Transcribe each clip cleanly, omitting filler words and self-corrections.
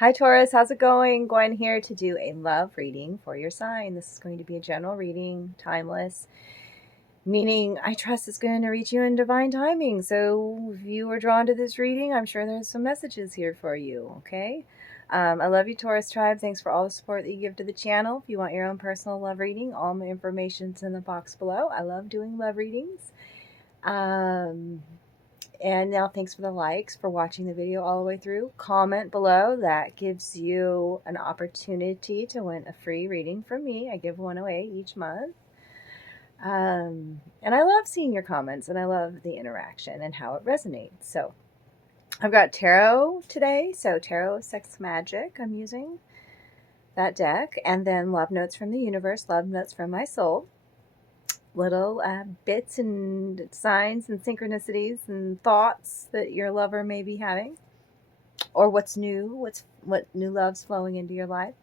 Hi Taurus, how's it going? Gwyn here to do a love reading for your sign. This is going to be a general reading, timeless, meaning I trust it's going to reach you in divine timing. So if you were drawn to this reading, I'm sure there's some messages here for you, okay? I love you, Taurus tribe. Thanks for all the support that you give to the channel. If you want your own personal love reading, all my information's in the box below. I love doing love readings. And now thanks for the likes, for watching the video all the way through. Comment below. That gives you an opportunity to win a free reading from me. I give one away each month. And I love seeing your comments, and I love the interaction and how it resonates. So I've got tarot today. So tarot sex magic. I'm using that deck. And then love notes from the universe, love notes from my soul. Little bits and signs and synchronicities and thoughts that your lover may be having, or what's new, what new love's flowing into your life.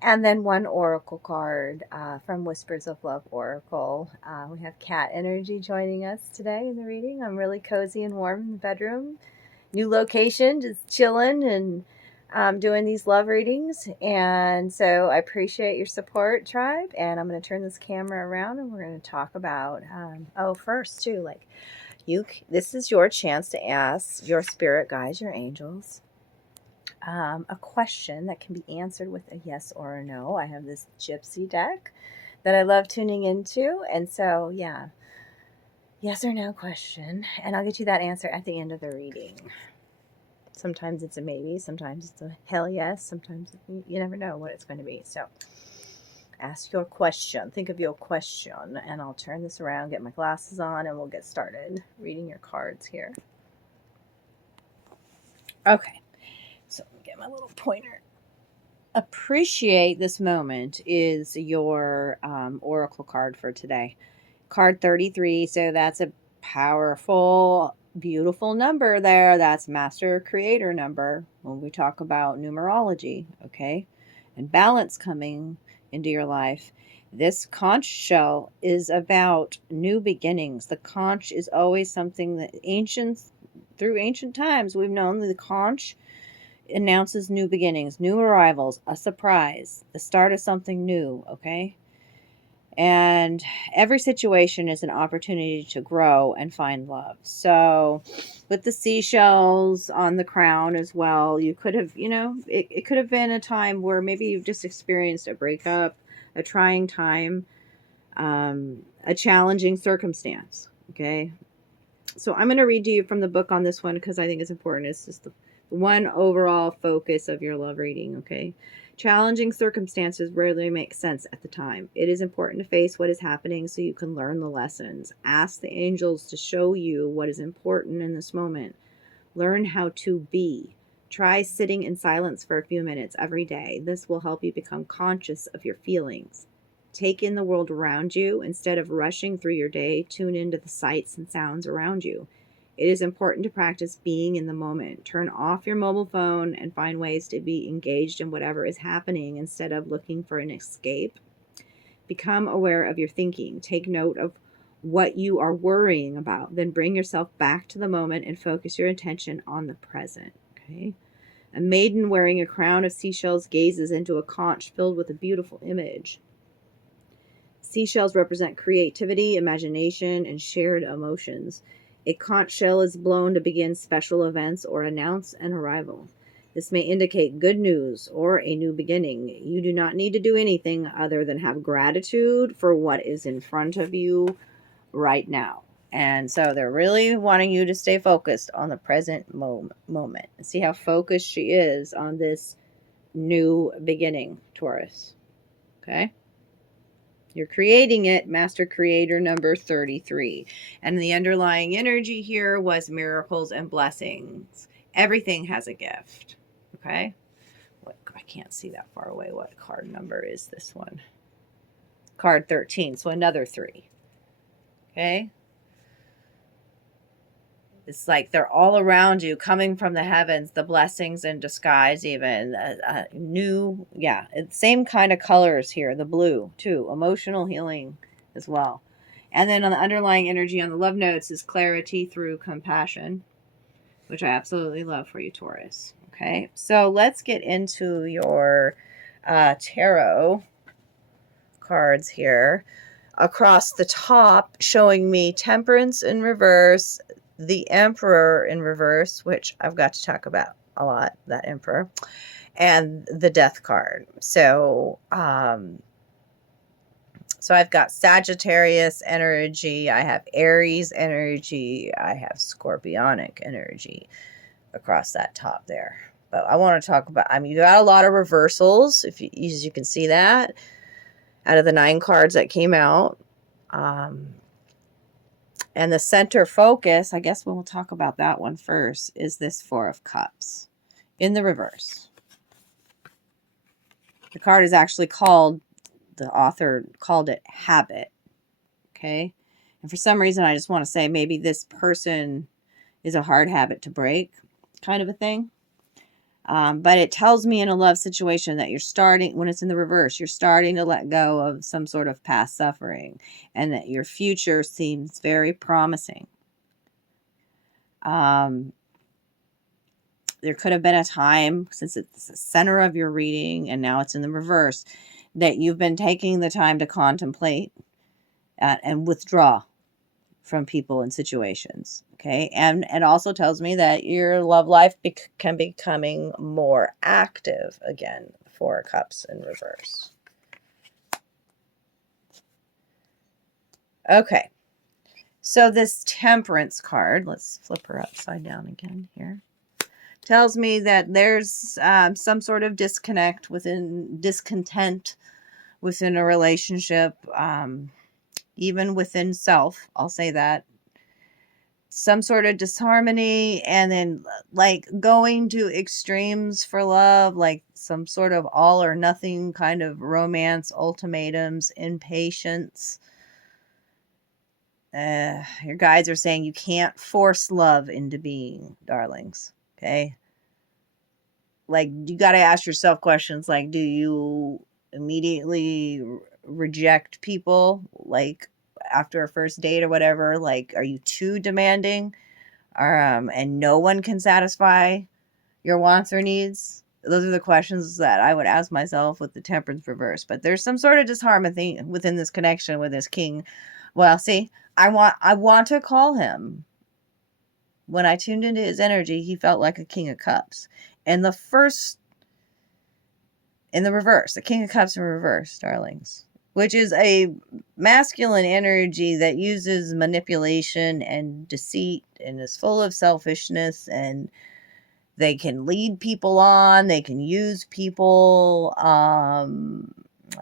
And then one oracle card from Whispers of Love Oracle. We have cat energy joining us today in the reading. I'm really cozy and warm in the bedroom. New location, just chilling and doing these love readings. And so I appreciate your support, tribe. And I'm going to turn this camera around and we're going to talk about first too, like this is your chance to ask your spirit guides, your angels, a question that can be answered with a yes or a no. I have this gypsy deck that I love tuning into, and so yeah, yes or no question, and I'll get you that answer at the end of the reading. Sometimes it's a maybe, sometimes it's a hell yes, sometimes you never know what it's going to be. So ask your question, think of your question, and I'll turn this around, get my glasses on, and we'll get started reading your cards here. Okay, so let me get my little pointer. Appreciate this moment is your oracle card for today. Card 33, so that's a powerful, beautiful number there. That's master creator number when we talk about numerology, okay? And balance coming into your life. This conch shell is about new beginnings. The conch is always something that through ancient times, we've known that the conch announces new beginnings, new arrivals, a surprise, the start of something new, okay? And every situation is an opportunity to grow and find love. So with the seashells on the crown as well, you could have, it could have been a time where maybe you've just experienced a breakup, a trying time, a challenging circumstance, okay? So I'm going to read to you from the book on this one because I think it's important. It's just the one overall focus of your love reading, okay? Challenging circumstances rarely make sense at the time. It is important to face what is happening so you can learn the lessons. Ask the angels to show you what is important in this moment. Learn how to be. Try sitting in silence for a few minutes every day. This will help you become conscious of your feelings. Take in the world around you. Instead of rushing through your day, tune into the sights and sounds around you. It is important to practice being in the moment. Turn off your mobile phone and find ways to be engaged in whatever is happening instead of looking for an escape. Become aware of your thinking. Take note of what you are worrying about. Then bring yourself back to the moment and focus your attention on the present. Okay? A maiden wearing a crown of seashells gazes into a conch filled with a beautiful image. Seashells represent creativity, imagination, and shared emotions. A conch shell is blown to begin special events or announce an arrival. This may indicate good news or a new beginning. You do not need to do anything other than have gratitude for what is in front of you right now. And so they're really wanting you to stay focused on the present moment. See how focused she is on this new beginning, Taurus. Okay? You're creating it, master creator number 33. And the underlying energy here was miracles and blessings. Everything has a gift. Okay? I can't see that far away. What card number is this one? Card 13. So another 3. Okay? It's like they're all around you, coming from the heavens, the blessings in disguise even. Same kind of colors here, the blue too. Emotional healing as well. And then on the underlying energy on the love notes is clarity through compassion, which I absolutely love for you, Taurus. Okay, so let's get into your tarot cards here. Across the top, showing me Temperance in reverse, the Emperor in reverse, which I've got to talk about a lot, that Emperor, and the Death card. So, so I've got Sagittarius energy, I have Aries energy, I have Scorpionic energy across that top there. But I want to talk about, I mean, you got a lot of reversals, as you can see that, out of the 9 cards that came out. And the center focus, I guess we'll talk about that one first, is this 4 of Cups in the reverse. The card is actually called, the author called it Habit. Okay. And for some reason, I just want to say maybe this person is a hard habit to break, kind of a thing. But it tells me in a love situation that you're starting, when it's in the reverse, you're starting to let go of some sort of past suffering and that your future seems very promising. There could have been a time, since it's the center of your reading and now it's in the reverse, that you've been taking the time to contemplate and withdraw from people and situations. Okay. And it also tells me that your love life can be becoming more active again. 4 Cups in reverse. Okay. So this Temperance card, let's flip her upside down again here, tells me that there's some sort of discontent within a relationship, even within self. I'll say that. Some sort of disharmony, and then like going to extremes for love, like some sort of all or nothing kind of romance, ultimatums, impatience. Your guides are saying you can't force love into being, darlings. Okay. Like, you got to ask yourself questions like, do you immediately reject people, like after a first date or whatever? Like, are you too demanding, and no one can satisfy your wants or needs? Those are the questions that I would ask myself with the Temperance reverse. But there's some sort of disharmony within this connection with this King. Well, see, I want to call him. When I tuned into his energy, he felt like a King of Cups. And the first, in the reverse, the King of Cups in reverse, darlings, which is a masculine energy that uses manipulation and deceit and is full of selfishness, and they can lead people on, they can use people,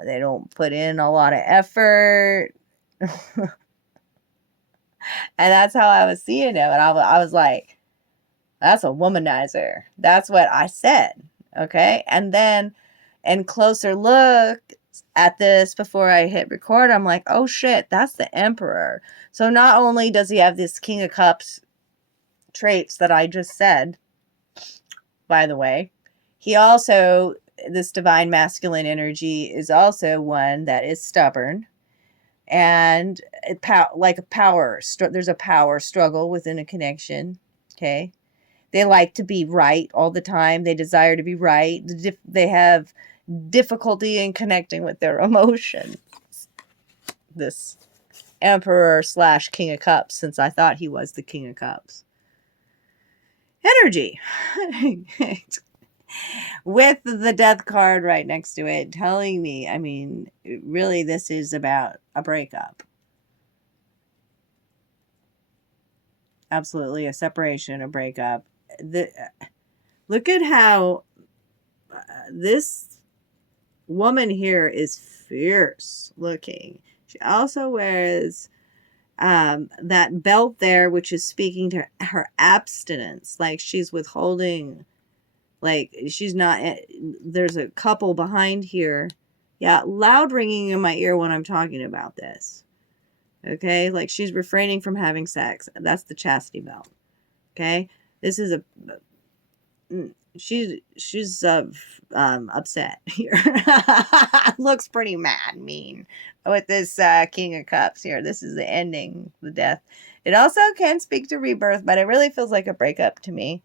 they don't put in a lot of effort. And that's how I was seeing him. And I was like, that's a womanizer. That's what I said. Okay. And then, and closer look at this before I hit record, I'm like, oh shit, that's the Emperor. So not only does he have this King of Cups traits that I just said, by the way, he also, this divine masculine energy is also one that is stubborn. And like a power, there's a power struggle within a connection. Okay. They like to be right all the time. They desire to be right. They have difficulty in connecting with their emotions. This Emperor / King of Cups, since I thought he was the King of Cups. Energy. With the Death card right next to it, telling me, I mean, really this is about a breakup. Absolutely a separation, a breakup. Look at how this woman here is fierce looking. She also wears that belt there, which is speaking to her abstinence. Like she's withholding, like she's not, there's a couple behind here. Yeah, loud ringing in my ear when I'm talking about this. Okay, like she's refraining from having sex. That's the chastity belt. Okay, this is she's upset here. Looks pretty mad, mean with this King of Cups here. This is the ending, the death. It also can speak to rebirth, but it really feels like a breakup to me.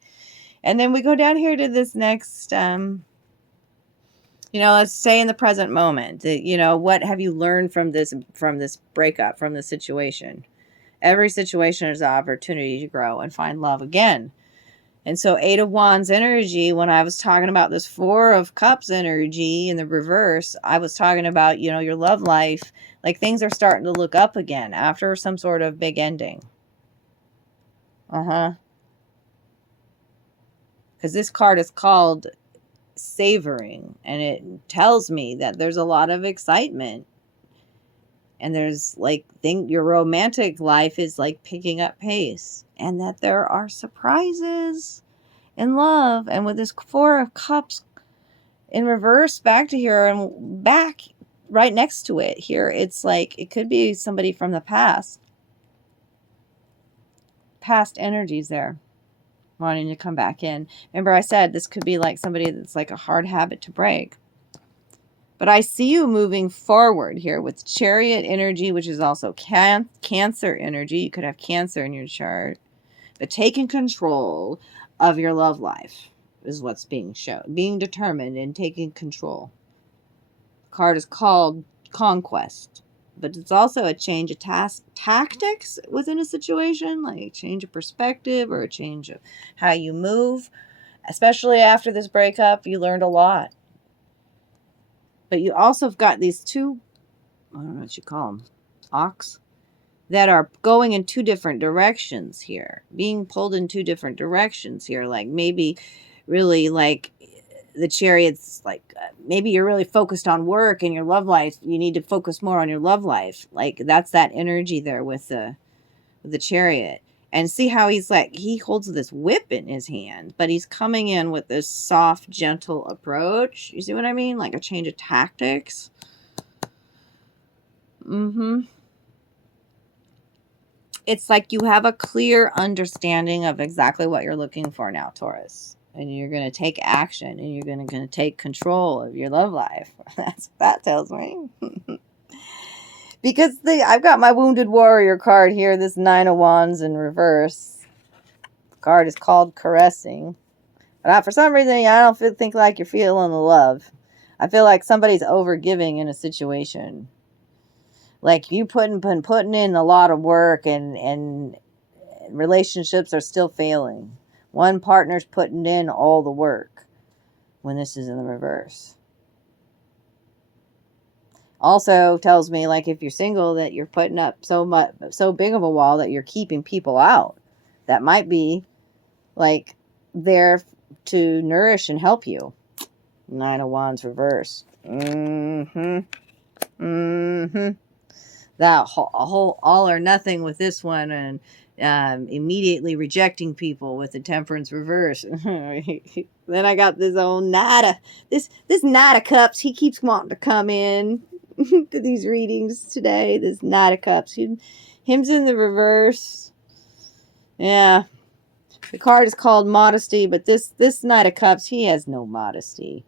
And then we go down here to this next, let's say in the present moment, what have you learned from this breakup, from this situation? Every situation is an opportunity to grow and find love again. And so 8 of Wands energy, when I was talking about this 4 of Cups energy in the reverse, I was talking about, your love life. Like things are starting to look up again after some sort of big ending. Because this card is called Savoring. And it tells me that there's a lot of excitement. And there's your romantic life is like picking up pace. And that there are surprises in love. And with this 4 of Cups in reverse back to here and back right next to it here, it's like it could be somebody from the past energies there wanting to come back in. Remember I said this could be like somebody that's like a hard habit to break. But I see you moving forward here with Chariot energy, which is also Cancer energy. You could have Cancer in your chart. But taking control of your love life is what's being shown. Being determined and taking control. The card is called Conquest. But it's also a change of tactics within a situation. Like a change of perspective or a change of how you move. Especially after this breakup, you learned a lot. But you also have got these 2, I don't know what you call them, ox, that are going in 2 different directions here. Being pulled in 2 different directions here. Like maybe really like the Chariot's like, maybe you're really focused on work and your love life. You need to focus more on your love life. Like that's that energy there with the Chariot. And see how he's like, he holds this whip in his hand, but he's coming in with this soft, gentle approach. You see what I mean? Like a change of tactics. It's like you have a clear understanding of exactly what you're looking for now, Taurus. And you're going to take action and you're going to take control of your love life. That's what that tells me. Because I've got my Wounded Warrior card here, this 9 of Wands in reverse. The card is called Caressing. But for some reason, I don't think like you're feeling the love. I feel like somebody's overgiving in a situation. Like you putting in a lot of work and relationships are still failing. One partner's putting in all the work when this is in the reverse. Also tells me, like, if you're single, that you're putting up so big of a wall that you're keeping people out that might be like there to nourish and help you. 9 of Wands reverse. That whole all or nothing with this one, and immediately rejecting people with the Temperance reverse. Then I got this old Knight of Cups. He keeps wanting to come in to these readings today. This Knight of Cups. Him's in the reverse. Yeah. The card is called Modesty, but this Knight of Cups, he has no modesty.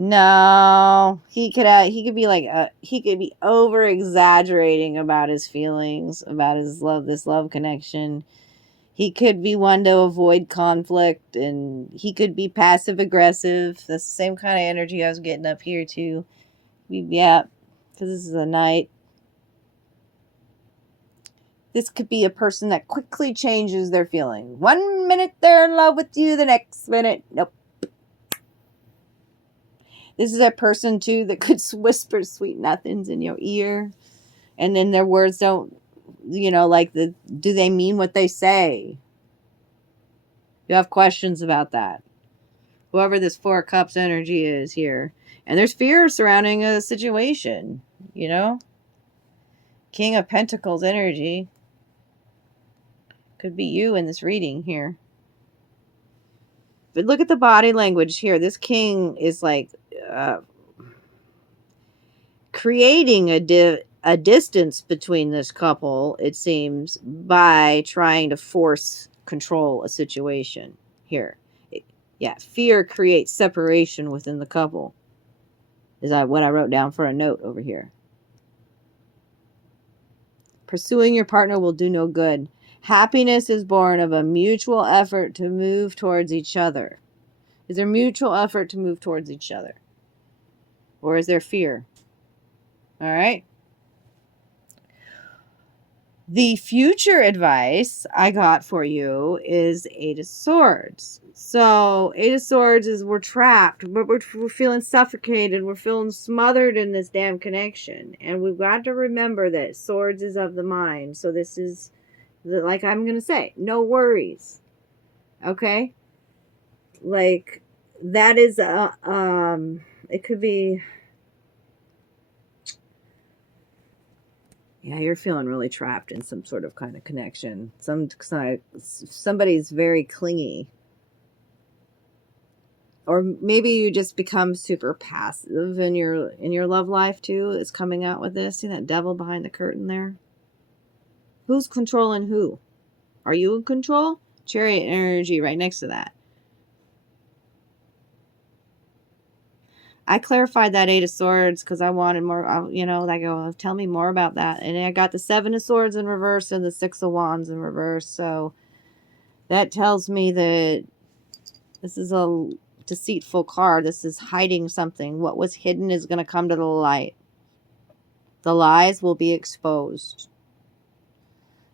No, he could be over exaggerating about his feelings, about his love, this love connection. He could be one to avoid conflict, and he could be passive aggressive. That's the same kind of energy I was getting up here too. Yeah, because this is a Knight. This could be a person that quickly changes their feeling. 1 minute they're in love with you, the next minute, nope. This is a person, too, that could whisper sweet nothings in your ear. And then their words don't, do they mean what they say? You have questions about that. Whoever this 4 of Cups energy is here. And there's fear surrounding a situation, King of Pentacles energy. Could be you in this reading here. But look at the body language here. This king is like creating a distance between this couple, it seems, by trying to force control a situation here. Fear creates separation within the couple. Is that what I wrote down for a note over here? Pursuing your partner will do no good. Happiness is born of a mutual effort to move towards each other. Is there mutual effort to move towards each other? Or is there fear? All right. The future advice I got for you is Eight of Swords. So, Eight of Swords is we're trapped, but we're feeling suffocated. We're feeling smothered in this damn connection. And we've got to remember that Swords is of the mind. So, this is, like I'm going to say, no worries. Okay? Like, that is, it could be... Yeah, you're feeling really trapped in some sort of kind of connection. Somebody's very clingy. Or maybe you just become super passive in your love life too. Is coming out with this. See that devil behind the curtain there? Who's controlling who? Are you in control? Chariot energy right next to that. I clarified that Eight of Swords because I wanted more, you know, like, oh, tell me more about that. And I got the Seven of Swords in reverse and the Six of Wands in reverse. So that tells me that this is a deceitful card. This is hiding something. What was hidden is going to come to the light. The lies will be exposed.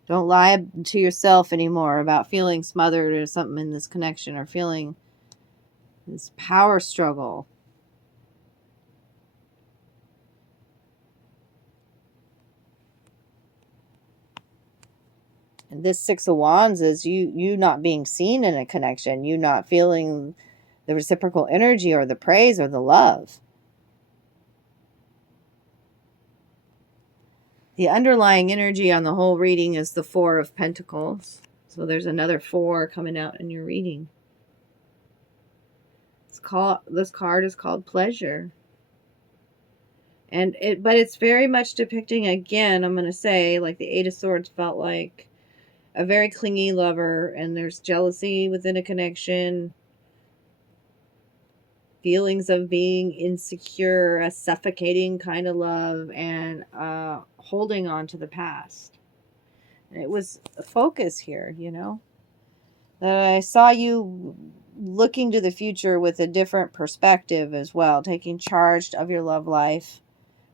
Don't lie to yourself anymore about feeling smothered or something in this connection or feeling this power struggle. And this Six of Wands is you not being seen in a connection. You not feeling the reciprocal energy or the praise or the love. The underlying energy on the whole reading is the Four of Pentacles. So there's another 4 coming out in your reading. This card is called Pleasure. But it's very much depicting, again, I'm going to say, like the Eight of Swords felt like a very clingy lover, and there's jealousy within a connection, feelings of being insecure, a suffocating kind of love, and holding on to the past. And it was a focus here, you know. I saw you looking to the future with a different perspective as well, taking charge of your love life,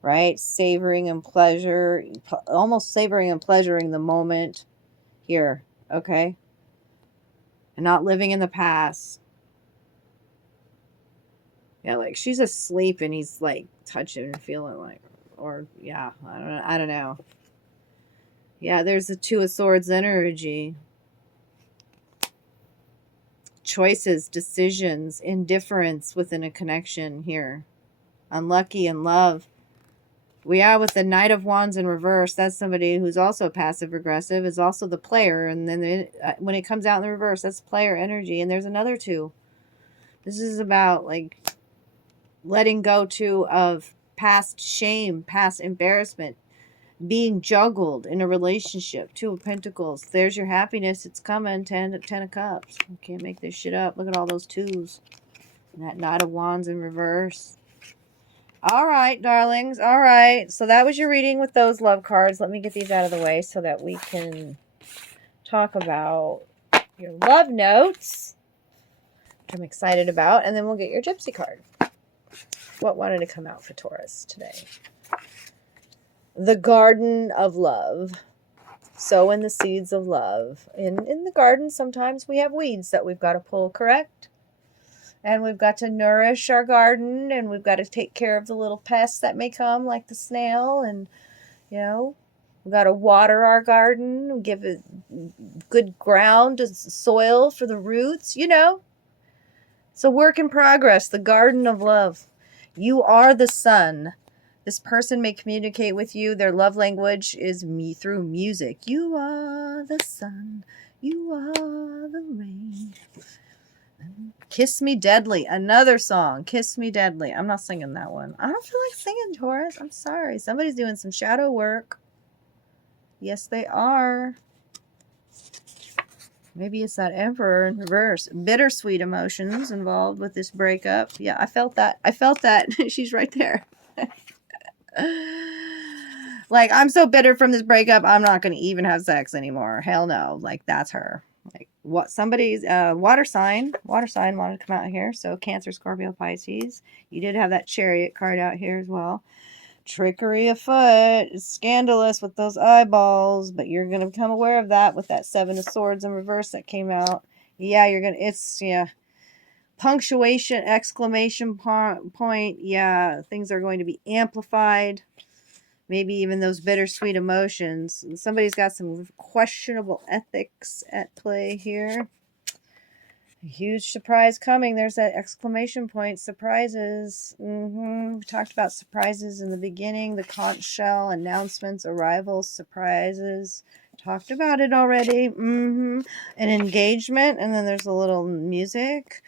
right? Savoring and pleasure, almost savoring and pleasuring the moment here, okay? And not living in the past. Yeah, like she's asleep and he's like touching and feeling like, or yeah, I don't know. Yeah, there's the Two of Swords energy. Choices, decisions, indifference within a connection here. Unlucky in love. We are with the Knight of Wands in reverse. That's somebody who's also passive aggressive, is also the player. And then when it comes out in the reverse, that's player energy. And there's another 2. This is about like letting go too of past shame, past embarrassment, being juggled in a relationship. 2 of Pentacles. There's your happiness. It's coming. 10 of Cups. You can't make this shit up. Look at all those 2s. And that Knight of Wands in reverse. All right, darlings. All right. So that was your reading with those love cards. Let me get these out of the way so that we can talk about your love notes, which I'm excited about. And then we'll get your gypsy card. What wanted to come out for Taurus today? The Garden of Love. Sowing the seeds of love. In the garden, sometimes we have weeds that we've got to pull, correct? And we've got to nourish our garden, and we've got to take care of the little pests that may come, like the snail. And, you know, we've got to water our garden, give it good ground, soil for the roots, you know. So work in progress, the garden of love. You are the sun. This person may communicate with you. Their love language is through music. You are the sun. You are the rain. Kiss Me Deadly, another song. Kiss Me Deadly. I'm not singing that one. I don't feel like singing, Taurus. I'm sorry. Somebody's doing some shadow work. Yes, they are. Maybe it's that Emperor in reverse. Bittersweet emotions involved with this breakup. Yeah, I felt that. I felt that. She's right there. Like, I'm so bitter from this breakup, I'm not going to even have sex anymore. Hell no. Like, that's her. Like, what somebody's water sign wanted to come out here. So Cancer, Scorpio, Pisces. You did have that Chariot card out here as well. Trickery afoot. It's scandalous with those eyeballs, but you're going to become aware of that with that Seven of Swords in reverse that came out. Yeah, you're going to, yeah. Punctuation, exclamation point. Yeah, things are going to be amplified. Maybe even those bittersweet emotions. Somebody's got some questionable ethics at play here. A huge surprise coming. There's that exclamation point. Surprises. We talked about surprises in the beginning. The conch shell, announcements, arrivals, surprises. Talked about it already. An engagement. And then there's a little music.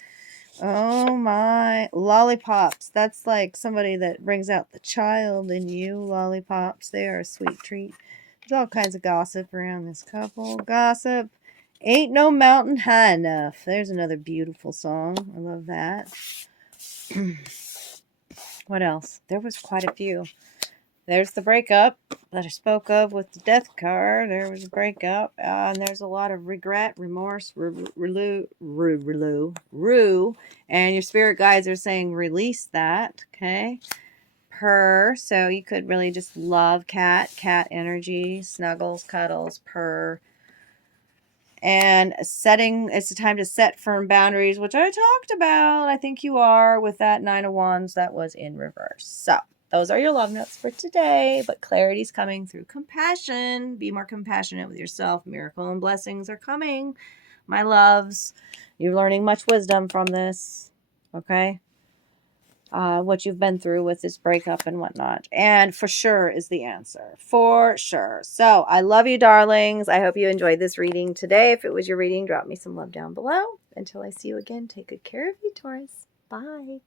Oh my. Lollipops. That's like somebody that brings out the child in you. Lollipops. They are a sweet treat. There's all kinds of gossip around this couple. Gossip. Ain't no mountain high enough. There's another beautiful song. I love that. What else? There was quite a few. There's the breakup that I spoke of with the death card. There was a breakup. And there's a lot of regret, remorse, rue. And your spirit guides are saying release that. Okay. Purr. So you could really just love cat energy, snuggles, cuddles, purr. And setting, it's a time to set firm boundaries, which I talked about. I think you are with that Nine of Wands that was in reverse. So those are your love notes for today, but clarity's coming through compassion. Be more compassionate with yourself. Miracle and blessings are coming, my loves. You're learning much wisdom from this, okay? What you've been through with this breakup and whatnot. And for sure is the answer. For sure. So I love you, darlings. I hope you enjoyed this reading today. If it was your reading, drop me some love down below. Until I see you again, take good care of you, Taurus. Bye.